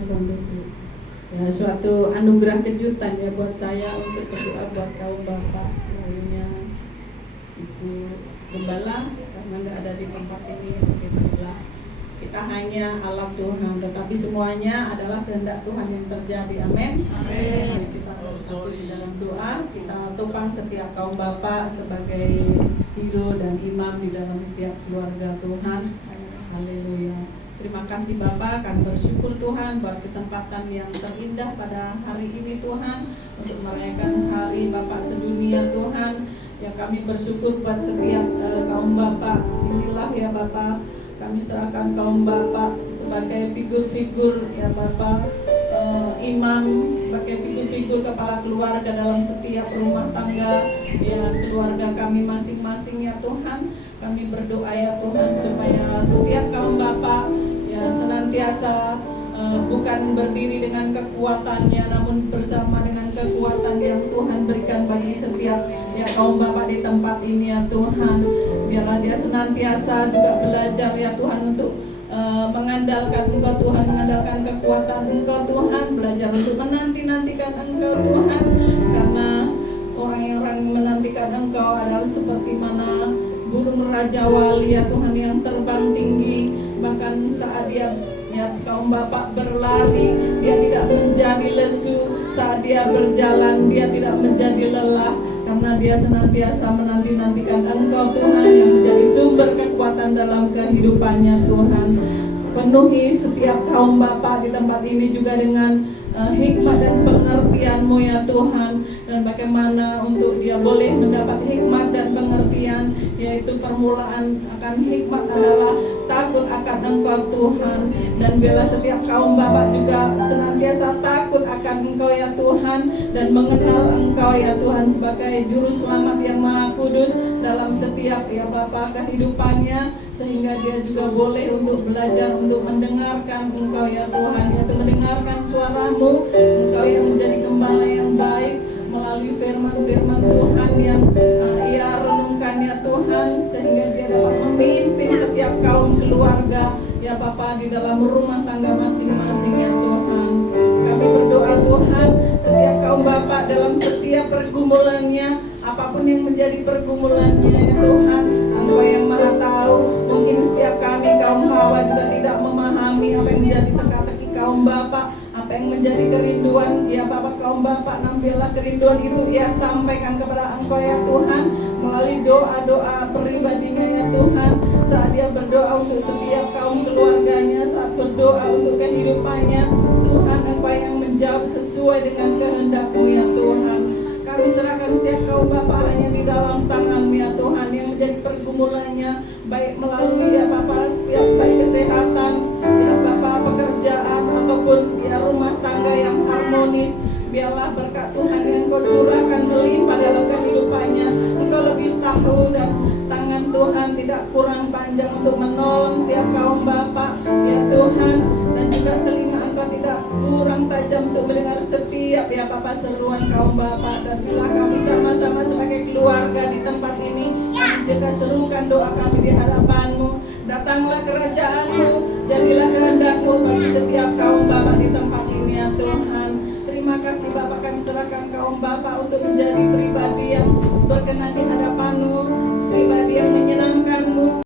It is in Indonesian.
respon itu. Ya, suatu anugerah kejutan ya buat saya untuk berdoa buat kaum bapak selalunya Ibu Gembala, karena nggak ada di tempat ini. Alhamdulillah kita hanya alat Tuhan, tetapi semuanya adalah kehendak Tuhan yang terjadi. Amin. Amin. Kita bersatu di dalam doa, kita topang setiap kaum bapak sebagai hero dan imam di dalam setiap keluarga Tuhan. Haleluya. Terima kasih Bapak, kami bersyukur Tuhan buat kesempatan yang terindah pada hari ini Tuhan, untuk merayakan hari Bapak sedunia Tuhan. Yang kami bersyukur buat setiap kaum Bapak. Inilah ya Bapak, kami serahkan kaum Bapak sebagai figur-figur ya Bapak, imam, sebagai figur-figur kepala keluarga dalam setiap rumah tangga ya keluarga kami masing-masing ya Tuhan. Kami berdoa ya Tuhan supaya setiap kaum Bapak ya senantiasa bukan berdiri dengan kekuatannya, namun bersama dengan kekuatan yang Tuhan berikan bagi setiap ya kaum Bapak di tempat ini ya Tuhan. Biarlah dia senantiasa juga belajar ya Tuhan untuk mengandalkan Engkau Tuhan, mengandalkan kekuatan Engkau Tuhan, belajar untuk menanti-nantikan Engkau Tuhan, karena orang-orang yang menantikan Engkau adalah seperti mana burung raja wali ya Tuhan yang terbang tinggi. Bahkan saat dia ya kaum Bapak berlari, dia tidak menjadi lesu. Saat dia berjalan, dia tidak menjadi lelah, karena dia senantiasa menanti-nantikan Engkau Tuhan yang menjadi sumber kekuatan dalam kehidupannya Tuhan. Penuhi setiap kaum Bapak di tempat ini juga dengan hikmat dan pengertian-Mu ya Tuhan, dan bagaimana untuk dia boleh mendapat hikmat dan pengertian, yaitu permulaan akan hikmat adalah takut akan Engkau Tuhan. Dan biarlah setiap kaum Bapak juga senantiasa takut akan Engkau ya Tuhan, dan mengenal Engkau ya Tuhan sebagai juru selamat yang maha kudus dalam setiap ya Bapak kehidupannya, sehingga dia juga boleh untuk belajar untuk mendengarkan Engkau ya Tuhan, yaitu mendengarkan suara-Mu, Engkau yang menjadi gembala yang baik, melalui firman-firman Tuhan yang ia renungkan ya Tuhan, sehingga dia dapat memimpin setiap kaum keluarga ya Bapak di dalam rumah tangga masing-masing ya Tuhan. Kami berdoa Tuhan, setiap kaum Bapak dalam setiap pergumulannya, apapun yang menjadi pergumulannya ya Tuhan, Engkau yang maha tahu. Mungkin setiap kami kaum Hawa juga tidak memahami apa yang menjadi teka-teki kaum Bapak, apa yang menjadi kerinduan ya Bapak kaum Bapak. Nampillah kerinduan itu ia sampaikan kepada Engkau ya Tuhan, melalui doa-doa pribadinya ya Tuhan. Saat dia berdoa untuk setiap kaum keluarganya, saat berdoa untuk kehidupannya Tuhan, Engkau yang menjawab sesuai dengan kehendak-Mu ya Tuhan. Kami serahkan setiap kaum Bapak hanya di dalam tangan-Mu ya Tuhan, yang menjadi pergumulannya, baik melalui ya Bapak setiap baik kesehatan ya Bapak, pekerjaan ataupun ya rumah tangga yang harmonis. Biarlah berkat Tuhan yang Kau curahkan melimpah dalam kehidupannya. Engkau lebih tahu, dan tangan Tuhan tidak kurang panjang untuk menolong setiap kaum Bapak ya Tuhan, dan juga telinga Engkau tidak kurang tajam untuk mendengar setiap ya Bapak seruan kaum Bapak. Dan bila kami sama-sama sebagai keluarga di tempat ini, kami juga serukan doa kami di hadapan-Mu. Datanglah kerajaan-Mu, jadilah kehendak-Mu bagi setiap kaum Bapak di tempat ini ya Tuhan. Terima kasih Bapak, kami serahkan kaum Bapak